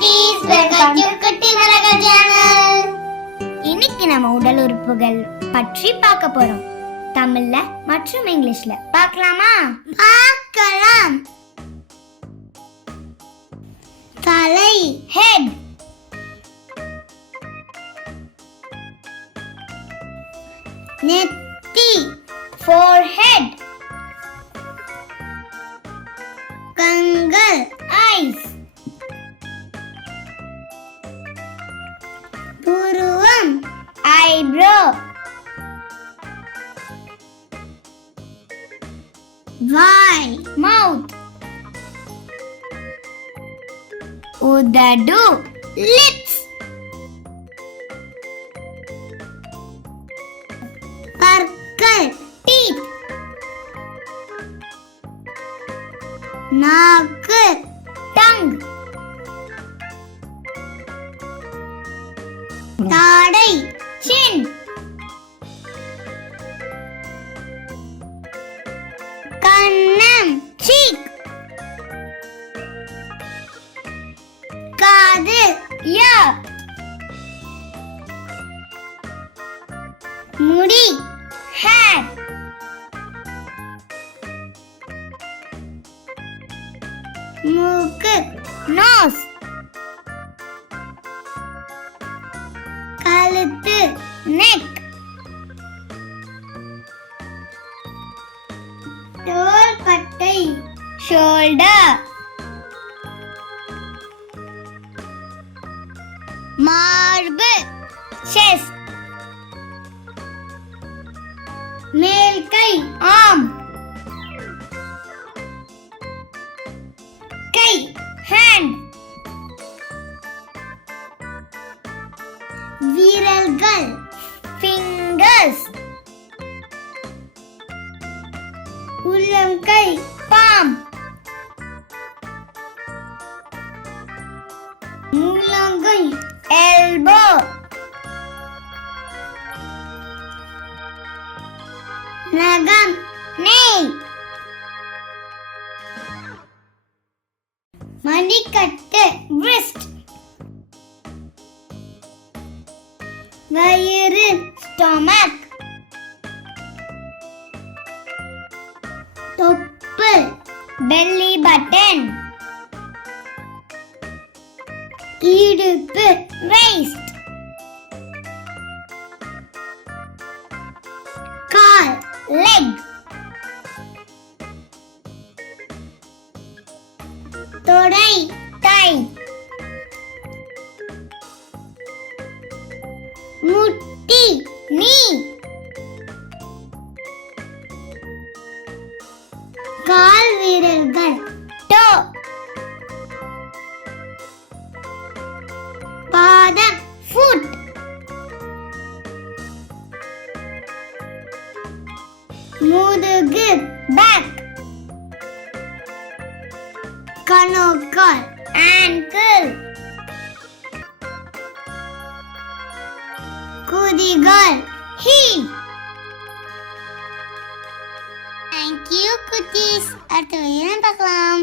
குட்டீஸ், welcome to குட்டி மிளகாய் சேனல். இன்னைக்கு நம்ம உடல் உறுப்புகள் பற்றி பார்க்க போறோம். தமிழ்ல மற்றும் இங்கிலீஷ்ல பார்க்கலாமா? பார்க்கலாம். தலை, head. நெத்தி, forehead. கண்கள், eyes. புருவம், eyebrow. வாய், mouth. உதடு, lips. பற்கள், teeth. நாக்கு, tongue. தாடை, chin. கன்னம், cheek. காது, ear. முடி, hair. மூக்கு, nose. கழுத்து, neck. தோள்பட்டை, shoulder. மார்பு, chest. மேல் கை, arm. கை, hand. விரல்கள், fingers. உள்ளங்கை, palm. முழங்கை, elbow. நகம், nail. மணிக்கட்டு, wrist. வயிறு, stomach. தொப்பு, belly button. இடுப்பு, waist. கால், leg. தொடை, thigh. முட்டி, knee. கால் விரல்கள், toe. பாதம், foot. முதுகு, back. கணுக்கால், ankle. குதிகால், heel. Thank you குட்டீஸ். அடுத்த வீடியோல பார்க்கலாம்.